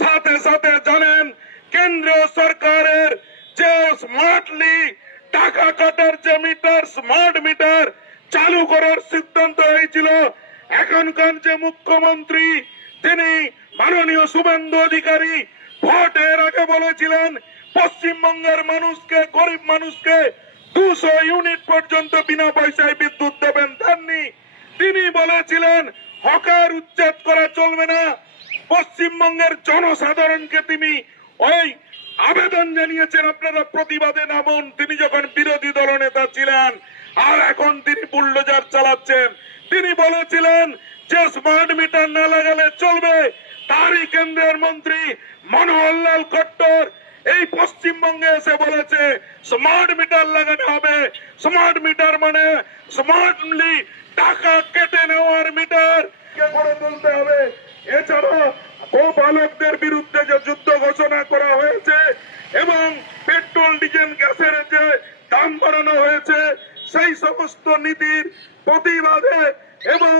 সাথে সাথে জানেন কেন্দ্রীয় সরকারের যে স্মার্টলি টাকা কাটার যে মিটার স্মার্ট মিটার চালু করার সিদ্ধান্ত হয়েছিল, এখনকার যে মুখ্যমন্ত্রী তিনি মাননীয় শুভেন্দু অধিকারী ভোটের আগে বলেছিলেন পশ্চিমবঙ্গের মানুষকে, গরিব মানুষকে 200 ইউনিট পর্যন্ত বিনা পয়সায় বিদ্যুৎ দেবেন। দেননি। তিনি বলেছিলেন হকার উচ্ছেদ করা চলবে না। পশ্চিমবঙ্গের জনসাধারণকে তিনি ওই আবেদন জানিয়েছেন আপনারা প্রতিবাদে নামুন। তিনি যখন বিরোধী দলনেতা ছিলেন, আর এখন তিনি বুলডোজার চালাচ্ছেন। তিনি বলেছিলেন যে স্মার্ট মিটার না লাগালে চলবে। তারই কেন্দ্রের মন্ত্রী মনোহরলাল খট্টর এই পশ্চিমবঙ্গে এসে বলেছে স্মার্ট মিটার লাগানো হবে। স্মার্ট মিটার মানে স্মার্টলি টাকা কেটে নেওয়ার মিটার করে তুলতে হবে। এছাড়া গোপালকদের বিরুদ্ধে যে যুদ্ধ ঘোষণা করা হয়েছে এবং পেট্রোল ডিজেল গ্যাসের যে দাম বাড়ানো হয়েছে, সেই সমস্ত নীতির প্রতিবাদে এবং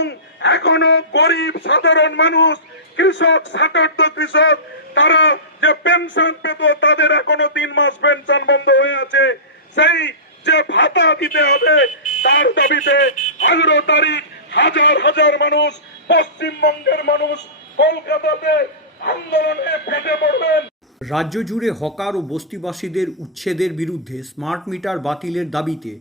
এখনো গরিব সাধারণ মানুষ, কৃষক, ষাটার্ধ কৃষক, তারা যে পেনশন পেত তাদের এখনো 3 মাস পেনশন বন্ধ হয়ে আছে। সেই যে ভাতা দিতে হবে তার দাবিতে 11 তারিখ হাজার হাজার মানুষ, পশ্চিমবঙ্গের মানুষ কলকাতাতে আন্দোলনে ফেটে পড়বেন। রাজ্য জুড়ে হকার ও বস্তিবাসীদের উচ্ছেদের বিরুদ্ধে স্মার্ট মিটার বাতিলের দাবিতে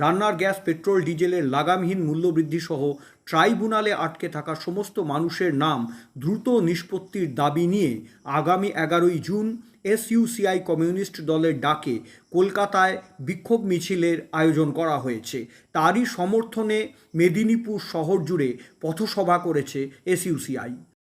রান্নার গ্যাস, পেট্রোল, ডিজেলের লাগামহীন মূল্যবৃদ্ধি সহ ট্রাইব্যুনালে আটকে থাকা সমস্ত মানুষের নাম দ্রুত নিষ্পত্তির দাবি নিয়ে আগামী 11ই জুন এসইউসিআই কমিউনিস্ট দলের ডাকে কলকাতায় বিক্ষোভ মিছিলের আয়োজন করা হয়েছে। তারই সমর্থনে মেদিনীপুর শহর জুড়ে পথসভা করেছে এসইউসিআই।